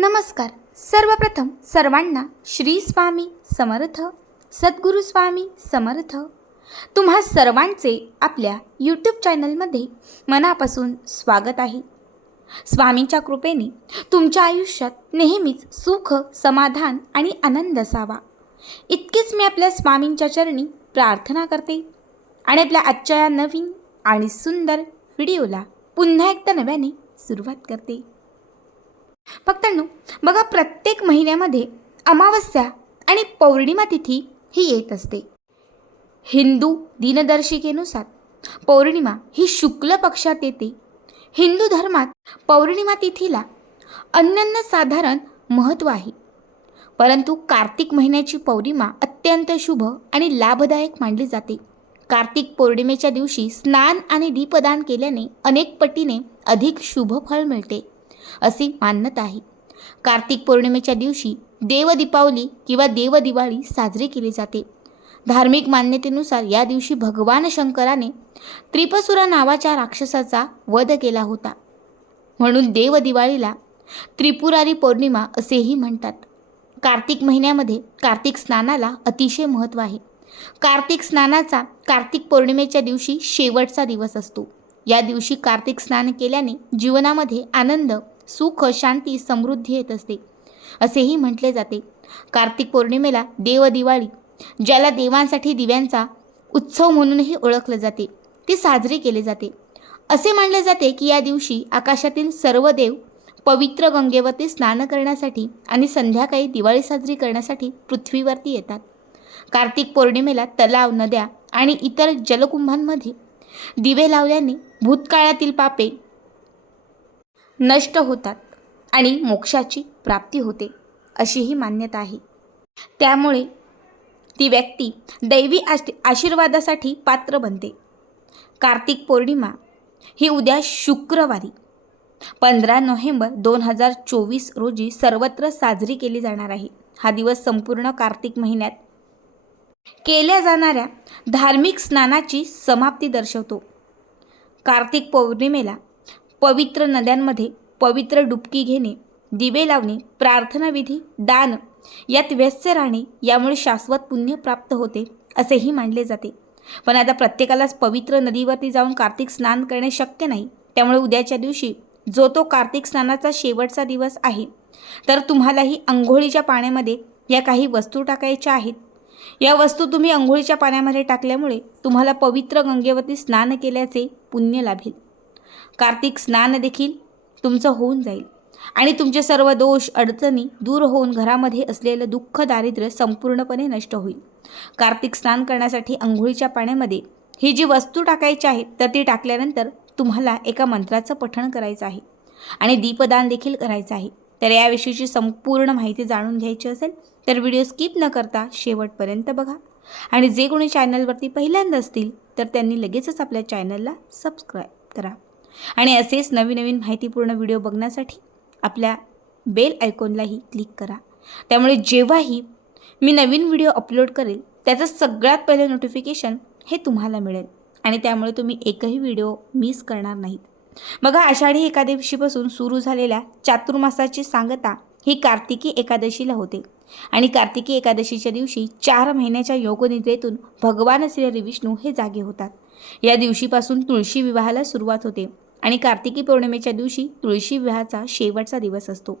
नमस्कार. सर्वप्रथम सर्वांना श्री स्वामी समर्थ सद्गुरू स्वामी समर्थ. तुम्हा सर्वांचे आपल्या यूट्यूब चॅनलमध्ये मनापासून स्वागत आहे. स्वामींच्या कृपेने तुमच्या आयुष्यात नेहमीच सुख समाधान आणि आनंद असावा. इतकेच मी आपल्या स्वामींच्या चरणी प्रार्थना करते आणि आपल्या आजच्या या नवीन आणि सुंदर व्हिडिओला पुन्हा एकदा नव्याने सुरुवात करते. भक्तांनो बघा प्रत्येक महिन्यामध्ये अमावस्या आणि पौर्णिमा तिथी ही येत असते. हिंदू दिनदर्शिकेनुसार पौर्णिमा ही शुक्ल पक्षात येते. हिंदू धर्मात पौर्णिमा तिथीला अन्यान्य साधारण महत्त्व आहे. परंतु कार्तिक महिन्याची पौर्णिमा अत्यंत शुभ आणि लाभदायक मानली जाते. कार्तिक पौर्णिमेच्या दिवशी स्नान आणि दीपदान केल्याने अनेक पटीने अधिक शुभ फळ मिळते. अशी मान्यता आहे. कार्तिक पौर्णिमेच्या दिवशी देवदीपावली किंवा देवदिवाळी साजरी केली जाते. धार्मिक मान्यतेनुसार या दिवशी भगवान शंकराने त्रिपसुरा नावाच्या राक्षसाचा वध केला होता. म्हणून देवदिवाळीला त्रिपुरारी पौर्णिमा असेही म्हणतात. कार्तिक महिन्यामध्ये कार्तिक स्नानाला अतिशय महत्त्व आहे. कार्तिक स्नानाचा कार्तिक पौर्णिमेच्या दिवशी शेवटचा दिवस असतो. या दिवशी कार्तिक स्नान केल्याने जीवनामध्ये आनंद सुख शांती समृद्धी येत असते. असेही म्हटले जाते. कार्तिक पौर्णिमेला देवदिवाळी ज्याला देवांसाठी दिव्यांचा उत्सव म्हणूनही ओळखले जाते ती साजरी केली जाते. असे मानले जाते की या दिवशी आकाशातील सर्व देव पवित्र गंगेवरती स्नान करण्यासाठी आणि संध्याकाळी दिवाळी साजरी करण्यासाठी पृथ्वीवरती येतात. कार्तिक पौर्णिमेला तलाव नद्या आणि इतर जलकुंभांमध्ये दिवे लावल्याने भूतकाळातील पापे नष्ट होतात आणि मोक्षाची प्राप्ती होते अशीही मान्यता आहे. त्यामुळे ती व्यक्ती दैवी आश आशीर्वादासाठी पात्र बनते. कार्तिक पौर्णिमा ही उद्या शुक्रवारी पंधरा नोव्हेंबर दोन हजार चोवीस रोजी सर्वत्र साजरी केली जाणार आहे. हा दिवस संपूर्ण कार्तिक महिन्यात केल्या जाणाऱ्या धार्मिक स्नानाची समाप्ती दर्शवतो. कार्तिक पौर्णिमेला पवित्र नद्यांमध्ये पवित्र डुबकी घेणे दिवे लावणे प्रार्थनाविधी दान यात व्यस्त राहणे यामुळे शाश्वत पुण्य प्राप्त होते असेही मानले जाते. पण आता प्रत्येकालाच पवित्र नदीवरती जाऊन कार्तिक स्नान करणे शक्य नाही. त्यामुळे उद्याच्या दिवशी जो तो कार्तिक स्नानाचा शेवटचा दिवस आहे तर तुम्हालाही अंघोळीच्या पाण्यामध्ये या काही वस्तू टाकायच्या आहेत. या वस्तू तुम्ही आंघोळीच्या पाण्यामध्ये टाकल्यामुळे तुम्हाला पवित्र गंगेवरती स्नान केल्याचे पुण्य लाभेल. कार्तिक स्नान देखील तुमचं होऊन जाईल. आणि तुमचे सर्व दोष अडचणी दूर होऊन घरामध्ये असलेलं दुःख दारिद्र्य संपूर्णपणे नष्ट होईल. कार्तिक स्नान करण्यासाठी आंघोळीच्या पाण्यामध्ये ही जी वस्तू टाकायची आहे तर ती टाकल्यानंतर तुम्हाला एका मंत्राचं पठण करायचं आहे. आणि दीपदान देखील करायचं आहे. तर याविषयीची संपूर्ण माहिती जाणून घ्यायची असेल तर व्हिडिओ स्किप न करता शेवटपर्यंत बघा. आणि जे कोणी चॅनलवरती पहिल्यांदा असतील तर त्यांनी लगेचच आपल्या चॅनलला सबस्क्राईब करा. आणि असेच नवीन नवीन माहितीपूर्ण व्हिडिओ बघण्यासाठी आपल्या बेल आयकॉनलाही क्लिक करा. त्यामुळे जेव्हाही मी नवीन व्हिडिओ अपलोड करेल त्याचं सगळ्यात पहिले नोटिफिकेशन हे तुम्हाला मिळेल. आणि त्यामुळे तुम्ही एकही व्हिडिओ मिस करणार नाहीत. बघा आषाढी एकादशीपासून सुरू झालेल्या चातुर्मासाची सांगता ही कार्तिकी एकादशीला होते. आणि कार्तिकी एकादशीच्या दिवशी चार महिन्याच्या योगनिद्रेतून भगवान श्री विष्णू हे जागे होतात. या दिवशीपासून तुळशी विवाहाला सुरुवात होते. आणि कार्तिकी पौर्णिमेच्या दिवशी तुळशी विवाहाचा शेवटचा दिवस असतो.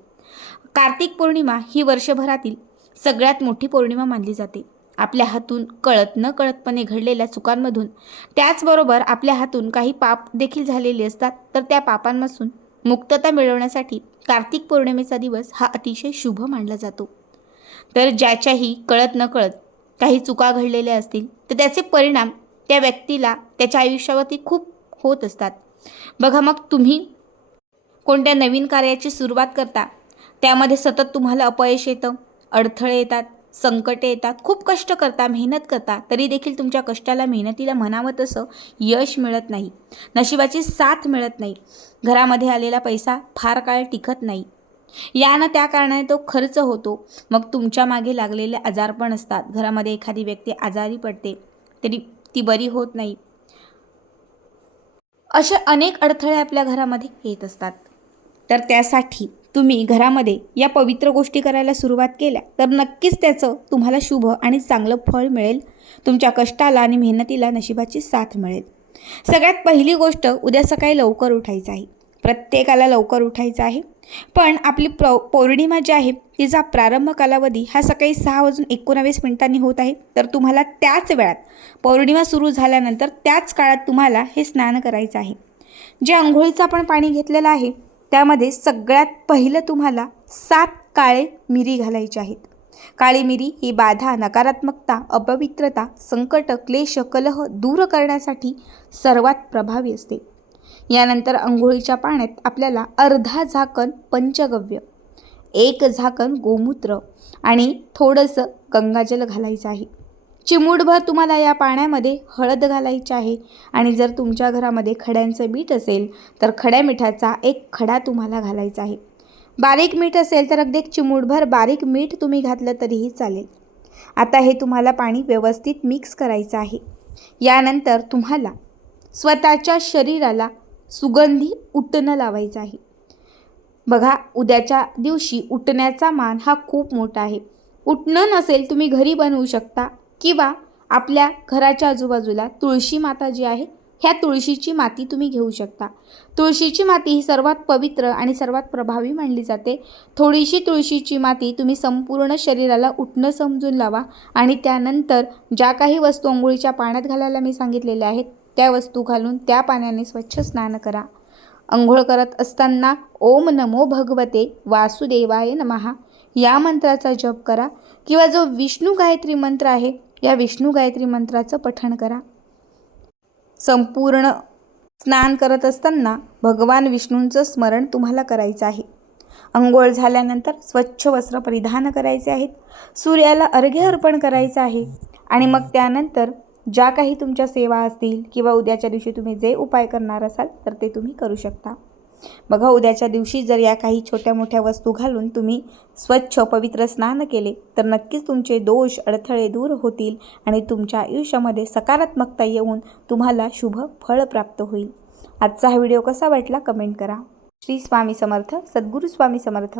कार्तिक पौर्णिमा ही वर्षभरातील सगळ्यात मोठी पौर्णिमा मानली जाते. आपल्या हातून कळत न कळतपणे घडलेल्या चुकांमधून त्याचबरोबर आपल्या हातून काही पाप देखील झालेले असतात तर त्या पापांपासून मुक्तता मिळवण्यासाठी कार्तिक पौर्णिमेचा दिवस हा अतिशय शुभ मानला जातो. तर ज्याच्याही कळत न कळत काही चुका घडलेल्या असतील तर त्याचे परिणाम त्या व्यक्तीला त्याच्या आयुष्यावरती खूप होत असतात. बघा मग तुम्ही कोणत्या नवीन कार्याची सुरुवात करता? त्यामध्ये सतत तुम्हाला अपयश येतं अडथळे येतात संकटे येतात खूप कष्ट करता मेहनत करता तरी देखील तुमच्या कष्टाला मेहनतीला म्हणावं तसं यश मिळत नाही. नशिबाची साथ मिळत नाही. घरामध्ये आलेला पैसा फार काळ टिकत नाही. यानं त्या कारणाने तो खर्च होतो. मग तुमच्या मागे लागलेले आजारपण असतात. घरामध्ये एखादी व्यक्ती आजारी पडते तरी ती बरी होत नाही. असे अनेक अडथळे आपल्या घरामध्ये येत असतात. तर त्यासाठी तुम्ही घरामध्ये या पवित्र गोष्टी करायला सुरुवात केल्या तर नक्कीच त्याचं तुम्हाला शुभ आणि चांगलं फळ मिळेल. तुमच्या कष्टाला आणि मेहनतीला नशिबाची साथ मिळेल. सगळ्यात पहिली गोष्ट उद्या सकाळी लवकर उठायचं आहे. प्रत्येकाला लवकर उठायचं आहे. पण आपली प्र पौर्णिमा जी आहे तिचा प्रारंभ कालावधी हा सकाळी सहा वाजून एकोणावीस मिनिटांनी होत आहे. तर तुम्हाला त्याच वेळात पौर्णिमा सुरू झाल्यानंतर त्याच काळात तुम्हाला हे स्नान करायचं आहे. जे आंघोळीचं आपण पाणी घेतलेलं आहे त्यामध्ये सगळ्यात पहिलं तुम्हाला सात काळे मिरी घालायचे आहेत. काळी मिरी ही बाधा नकारात्मकता अपवित्रता संकट क्लेश कलह दूर करण्यासाठी सर्वात प्रभावी असते. यानंतर अंघोळीच्या पाण्यात आपल्याला अर्धा झाकण पंचगव्य एक झाकण गोमूत्र आणि थोडंसं गंगाजल घालायचं आहे. चिमूटभर तुम्हाला या पाण्यामध्ये हळद घालायची आहे आणि जर तुमच्या घरामध्ये खड्यांचं मीठ असेल तर खड्या मिठाचा एक खडा तुम्हाला घालायचा आहे. बारीक मीठ असेल तर अगदी एक चिमूटभर बारीक मीठ तुम्ही घातलं तरीही चालेल. आता हे तुम्हाला पाणी व्यवस्थित मिक्स करायचं आहे. यानंतर तुम्हाला स्वतःच्या शरीराला सुगंधी उटणं लावायचं आहे. बघा उद्याच्या दिवशी उठण्याचा मान हा खूप मोठा आहे. उठणं नसेल तुम्ही घरी बनवू शकता किंवा आपल्या घराच्या आजूबाजूला तुळशी माता जी आहे ह्या तुळशीची माती तुम्ही घेऊ शकता. तुळशीची माती ही सर्वात पवित्र आणि सर्वात प्रभावी मानली जाते. थोडीशी तुळशीची माती तुम्ही संपूर्ण शरीराला उठणं समजून लावा आणि त्यानंतर ज्या काही वस्तू अंघोळीच्या पाण्यात घालायला मी सांगितलेल्या आहेत त्या वस्तू घालून त्या पाण्याने स्वच्छ स्नान करा. अंघोळ करत असताना ओम नमो भगवते वासुदेवाय नमहा या मंत्राचा जप करा किंवा जो विष्णू गायत्री मंत्र आहे या विष्णू गायत्री मंत्राचं पठण करा. संपूर्ण स्नान करत असताना भगवान विष्णूंचं स्मरण तुम्हाला करायचं आहे. अंघोळ झाल्यानंतर स्वच्छ वस्त्र परिधान करायचे आहेत. सूर्याला अर्घ्य अर्पण करायचं आहे. आणि मग त्यानंतर ज्या काही तुमच्या सेवा असतील किंवा उद्याच्या दिवशी तुम्ही जे उपाय करणार असाल तर ते तुम्ही करू शकता. बघा उद्याच्या दिवशी जर या काही छोट्या मोठ्या वस्तू घालून तुम्ही स्वच्छ पवित्र स्नान केले तर नक्कीच तुमचे दोष अडथळे दूर होतील आणि तुमच्या आयुष्यामध्ये सकारात्मकता येऊन तुम्हाला शुभ फळ प्राप्त होईल. आजचा हा व्हिडिओ कसा वाटला कमेंट करा. श्री स्वामी समर्थ सद्गुरू स्वामी समर्थ.